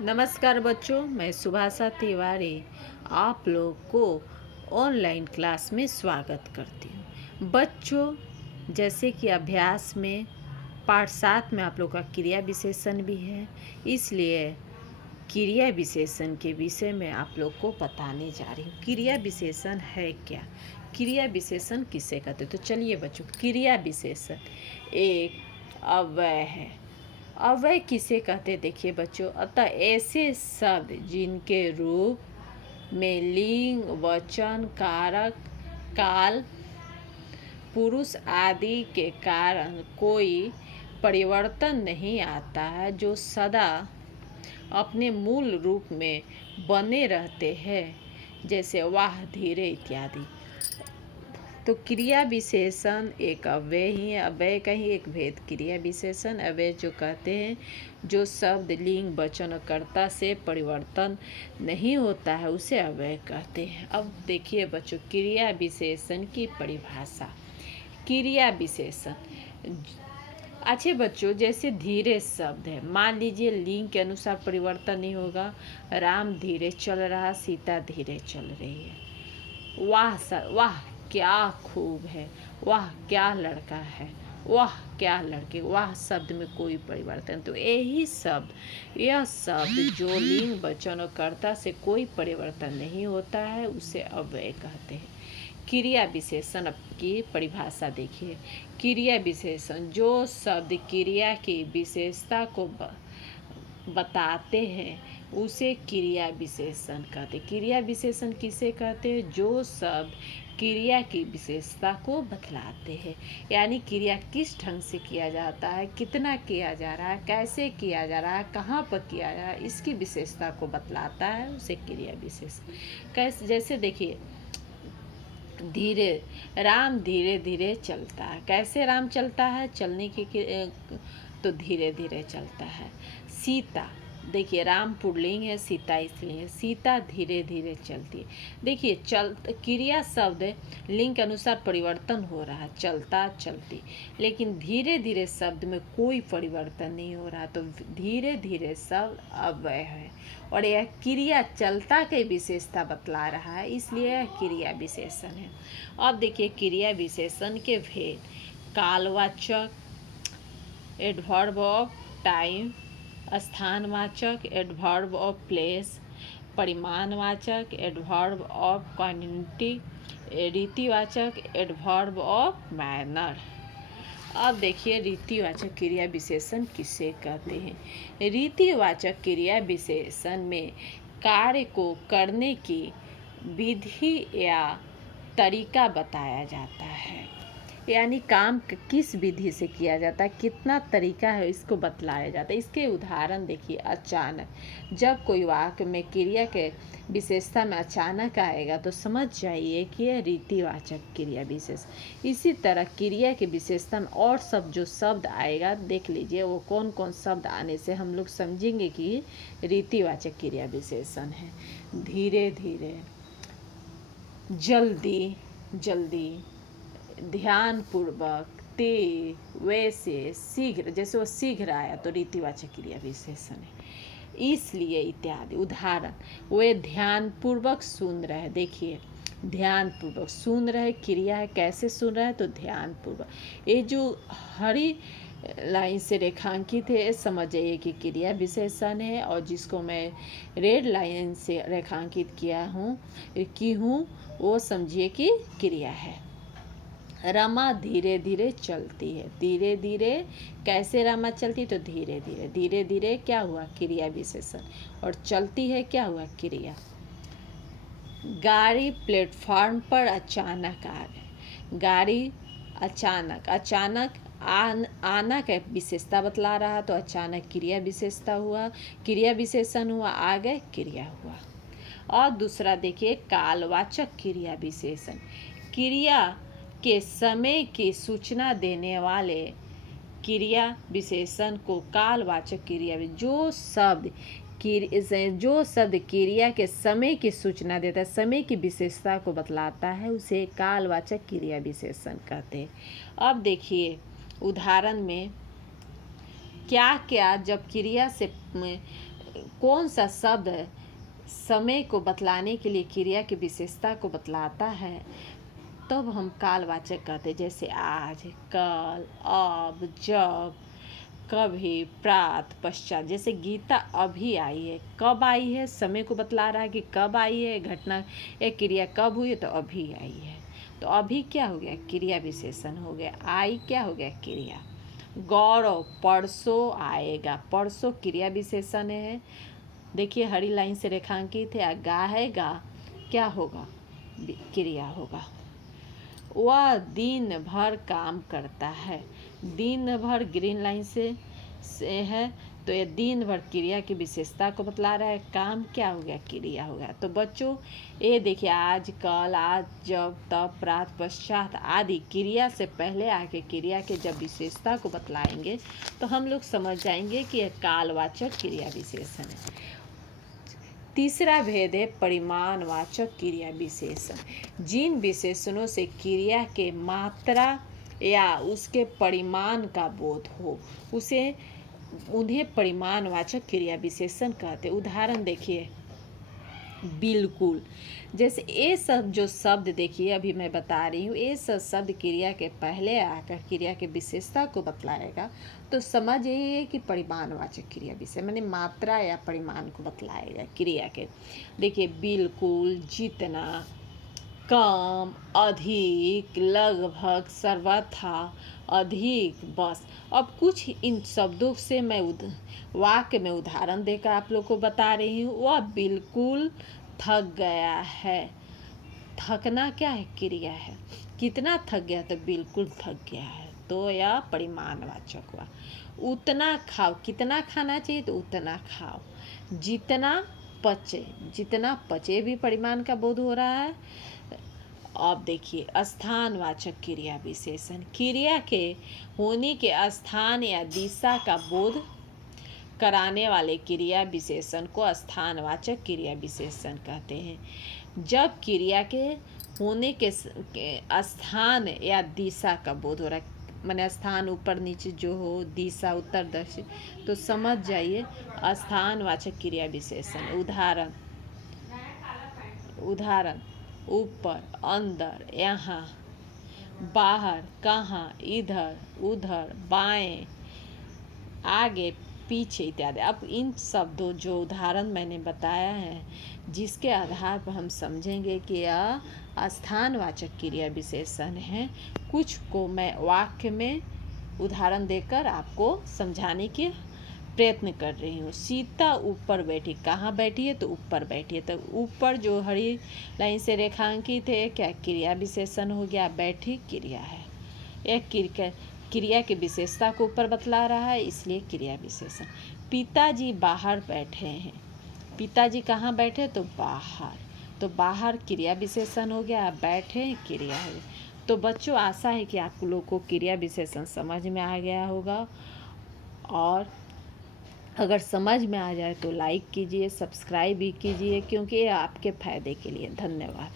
नमस्कार बच्चों, मैं सुभाषा तिवारी आप लोग को ऑनलाइन क्लास में स्वागत करती हूँ। बच्चों, जैसे कि अभ्यास में पाठ 7 में आप लोग का क्रिया विशेषण भी है, इसलिए क्रिया विशेषण के विषय में आप लोग को बताने जा रही हूँ। क्रिया विशेषण है क्या? क्रिया विशेषण किसे कहते हैं? तो चलिए बच्चों, क्रिया विशेषण एक अव्यय है। अव्यय किसे कहते हैं? देखिए बच्चों, अतः ऐसे शब्द जिनके रूप में लिंग, वचन, कारक, काल, पुरुष आदि के कारण कोई परिवर्तन नहीं आता है, जो सदा अपने मूल रूप में बने रहते हैं, जैसे वाह, धीरे इत्यादि। तो क्रिया विशेषण एक अव्यय ही है। अव्यय का ही एक भेद क्रिया विशेषण। अव्यय जो कहते हैं जो शब्द, लिंग, वचन और कर्ता से परिवर्तन नहीं होता है, उसे अव्यय कहते हैं। अब देखिए बच्चों, क्रिया विशेषण की परिभाषा। क्रिया विशेषण, अच्छे बच्चों, जैसे धीरे शब्द है, मान लीजिए लिंग के अनुसार परिवर्तन नहीं होगा। राम धीरे चल रहा, सीता धीरे चल रही है। वाह क्या खूब है, वाह क्या लड़का है, वाह क्या लड़के, वाह शब्द में कोई परिवर्तन। तो यही शब्द, यह शब्द जो लिंग, वचन और कर्ता से कोई परिवर्तन नहीं होता है, उसे अव्यय कहते हैं। क्रिया विशेषण की परिभाषा देखिए। क्रिया विशेषण, जो शब्द क्रिया की विशेषता को बताते हैं, उसे क्रिया विशेषण कहते हैं। क्रिया विशेषण किसे कहते हैं? जो शब्द क्रिया की विशेषता को बतलाते हैं, यानी क्रिया किस ढंग से किया जाता है, कितना किया जा रहा है, कैसे किया जा रहा है, कहाँ पर किया जा रहा है, इसकी विशेषता को बतलाता है, उसे क्रिया विशेषण। कैसे? जैसे देखिए, धीरे, राम धीरे धीरे चलता है। कैसे राम चलता है? चलने की तो धीरे धीरे चलता है। सीता, देखिए राम पुल्लिंग है, सीता स्त्रीलिंग है। सीता धीरे धीरे चलती है। देखिए, क्रिया शब्द लिंग के अनुसार परिवर्तन हो रहा है, चलता, चलती, लेकिन धीरे धीरे शब्द में कोई परिवर्तन नहीं हो रहा, तो धीरे धीरे शब्द अव्यय है और यह क्रिया चलता की विशेषता बतला रहा है, इसलिए यह क्रिया विशेषण है। अब देखिए क्रिया विशेषण के भेद। कालवाचक, एडवर्ब ऑफ टाइम, स्थानवाचक, एडवर्ब ऑफ प्लेस, परिमाणवाचक, एडवर्ब ऑफ क्वांटिटी, रीतिवाचक, एडवर्ब ऑफ मैनर। अब देखिए रीतिवाचक क्रिया विशेषण किसे कहते हैं? रीतिवाचक क्रिया विशेषण में कार्य को करने की विधि या तरीका बताया जाता है, यानी काम किस विधि से किया जाता है, कितना तरीका है, इसको बतलाया जाता है। इसके उदाहरण देखिए। अचानक, जब कोई वाक्य में क्रिया के विशेषता में अचानक आएगा तो समझ जाइए कि यह रीतिवाचक क्रिया विशेष। इसी तरह क्रिया के विशेषता में और सब जो शब्द आएगा, देख लीजिए वो कौन कौन शब्द आने से हम लोग समझेंगे कि रीतिवाचक क्रिया विशेषण है। धीरे धीरे, जल्दी जल्दी, ध्यानपूर्वक, तेज, वैसे, शीघ्र, जैसे वो शीघ्र आया तो रीतिवाचक क्रिया विशेषण है। इसलिए इत्यादि। उदाहरण, वे ध्यानपूर्वक सुन रहे। देखिए, ध्यानपूर्वक सुन रहे क्रिया है, कैसे सुन रहे हैं? तो ध्यानपूर्वक। ये जो हरी लाइन से रेखांकित है, समझ जाइए कि क्रिया विशेषण है, और जिसको मैं रेड लाइन से रेखांकित की हूँ वो समझिए कि क्रिया है। रमा धीरे धीरे चलती है। धीरे धीरे, कैसे रमा चलती? तो धीरे धीरे। धीरे धीरे क्या हुआ? क्रिया विशेषण। और चलती है, क्या हुआ? क्रिया। गाड़ी प्लेटफॉर्म पर अचानक आ गई। गाड़ी अचानक, अचानक आना का विशेषता बतला रहा, तो अचानक क्रिया विशेषता हुआ, क्रिया विशेषण हुआ, आ गए, क्रिया हुआ। और दूसरा देखिए, कालवाचक क्रिया विशेषण। क्रिया के समय की सूचना देने वाले क्रिया विशेषण को कालवाचक क्रिया, जो शब्द क्रिया के समय की सूचना देता है, समय की विशेषता को बतलाता है, उसे कालवाचक क्रिया विशेषण कहते हैं। अब देखिए उदाहरण में, क्या क्या जब क्रिया से कौन सा शब्द समय को बतलाने के लिए क्रिया की विशेषता को बतलाता है, तब हम कालवाचक कहते हैं। जैसे आज, कल, अब, जब, कभी, प्रात, पश्चात। जैसे गीता अभी आई है, कब आई है, समय को बतला रहा है कि कब आई है, घटना या क्रिया कब हुई है, तो अभी आई है। तो अभी क्या हो गया, क्रिया विशेषण हो गया। आई क्या हो गया, क्रिया। गौरव परसों आएगा, परसों क्रिया विशेषण है। देखिए हरी लाइन से रेखांकित है। गाएगा क्या होगा, क्रिया होगा। वह दिन भर काम करता है, दिन भर ग्रीन लाइन से है, तो ये दिन भर क्रिया की विशेषता को बतला रहा है। काम क्या हो गया, क्रिया हो गया। तो बच्चों ये देखिए, आज, कल, आज, जब, तब, प्रात, पश्चात आदि क्रिया से पहले आके क्रिया के जब विशेषता को बतलाएंगे तो हम लोग समझ जाएंगे कि यह कालवाचक क्रिया विशेषण है। तीसरा भेद है परिमाणवाचक क्रिया विशेषण। जिन विशेषणों से क्रिया के मात्रा या उसके परिमाण का बोध हो उन्हें परिमाणवाचक क्रिया विशेषण कहते हैं। उदाहरण देखिए, बिल्कुल। जैसे ये सब जो शब्द देखिए अभी मैं बता रही हूँ, ये सब शब्द क्रिया के पहले आकर क्रिया के विशेषता को बतलाएगा, तो समझ यही है कि परिमाणवाचक क्रिया विशेषण माने मात्रा या परिमाण को बतलाएगा क्रिया के। देखिए, बिल्कुल, जितना, कम, अधिक, लगभग, सर्वथा, अधिक, बस। अब कुछ इन शब्दों से मैं वाक्य में उदाहरण देकर आप लोग को बता रही हूँ। वह बिल्कुल थक गया है। थकना क्या है, क्रिया है। कितना थक गया, तो बिल्कुल थक गया है, तो यह परिमाणवाचक हुआ। उतना खाओ, कितना खाना चाहिए, तो उतना खाओ। जितना पचे भी परिमाण का बोध हो रहा है। अब देखिए, स्थानवाचक क्रिया विशेषण। क्रिया के होने के स्थान या दिशा का बोध कराने वाले क्रिया विशेषण को स्थानवाचक क्रिया विशेषण कहते हैं। जब क्रिया के होने के स्थान या दिशा का बोध हो रहा है, माने स्थान ऊपर नीचे जो हो, दिशा उत्तर दक्षिण, तो समझ जाइए स्थानवाचक क्रिया विशेषण। उदाहरण ऊपर, अंदर, यहाँ, बाहर, कहाँ, इधर, उधर, बाएं, आगे, पीछे इत्यादि। अब इन शब्दों जो उदाहरण मैंने बताया है, जिसके आधार पर हम समझेंगे कि यह स्थानवाचक क्रिया विशेषण है। कुछ को मैं वाक्य में उदाहरण देकर आपको समझाने की प्रयत्न कर रही हूँ। सीता ऊपर बैठी, कहाँ बैठी है, तो ऊपर बैठी है। तो ऊपर जो हरी लाइन से रेखांकित है, क्या क्रिया विशेषण हो गया, बैठी क्रिया है। यह क्रिया की विशेषता को ऊपर बतला रहा है, इसलिए क्रिया विशेषण। पिताजी बाहर बैठे हैं। पिताजी कहाँ बैठे, तो बाहर, तो बाहर क्रिया विशेषण हो गया, बैठे क्रिया है। तो बच्चों आशा है कि आप लोग को क्रिया विशेषण समझ में आ गया होगा, और अगर समझ में आ जाए तो लाइक कीजिए, सब्सक्राइब भी कीजिए, क्योंकि ये आपके फायदे के लिए। धन्यवाद।